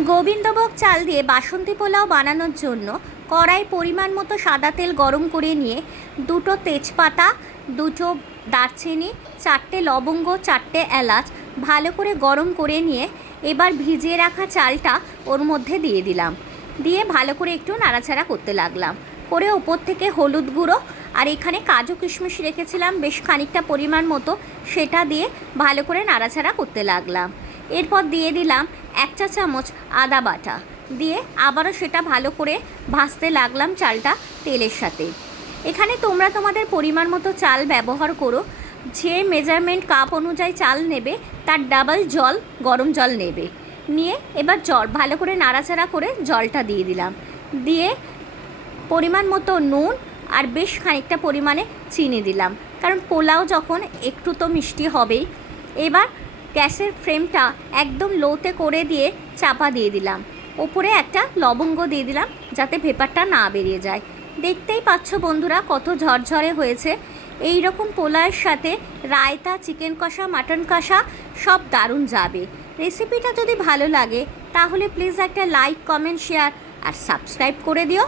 গোবিন্দভোগ চাল দিয়ে বাসন্তী পোলাও বানানোর জন্য কড়াই পরিমাণ মতো সাদা তেল গরম করে নিয়ে দুটো তেজপাতা, দুটো দারচিনি, 4টে লবঙ্গ, 4টে এলাচ ভালো করে গরম করে নিয়ে এবার ভিজিয়ে রাখা চালটা ওর মধ্যে দিয়ে দিলাম। দিয়ে ভালো করে একটু নাড়াচাড়া করতে লাগলাম, করে ওপর থেকে হলুদ গুঁড়ো আর এখানে কাজু কিশমিশ রেখেছিলাম বেশ খানিকটা পরিমাণ মতো, সেটা দিয়ে ভালো করে নাড়াচাড়া করতে লাগলাম। এরপর দিয়ে দিলাম 1 চা চামচ আদা বাটা, দিয়ে আবারও সেটা ভালো করে ভাজতে লাগলাম চালটা তেলের সাথে। এখানে তোমরা তোমাদের পরিমাণ মতো চাল ব্যবহার করো, যে মেজারমেন্ট কাপ অনুযায়ী চাল নেবে তার ডাবল জল, গরম জল নেবে। নিয়ে এবার ভালো করে নাড়াচাড়া করে জলটা দিয়ে দিলাম, দিয়ে পরিমাণ মতো নুন আর বেশ খানিকটা পরিমাণে চিনি দিলাম, কারণ পোলাও যখন একটু তো মিষ্টি হবেই। এবার গ্যাসের ফ্লেমটা একদম লোতে করে দিয়ে চাপা দিয়ে দিলাম, ওপরে একটা লবঙ্গ দিয়ে দিলাম যাতে ভেপারটা না বেরিয়ে যায়। দেখতেই পাচ্ছ বন্ধুরা কত ঝরঝরে হয়েছে। এই রকম পোলাওয়ের সাথে রায়তা, চিকেন কষা, মাটন কষা সব দারুণ যাবে। রেসিপিটা যদি ভালো লাগে তাহলে প্লিজ একটা লাইক, কমেন্ট, শেয়ার আর সাবস্ক্রাইব করে দিও।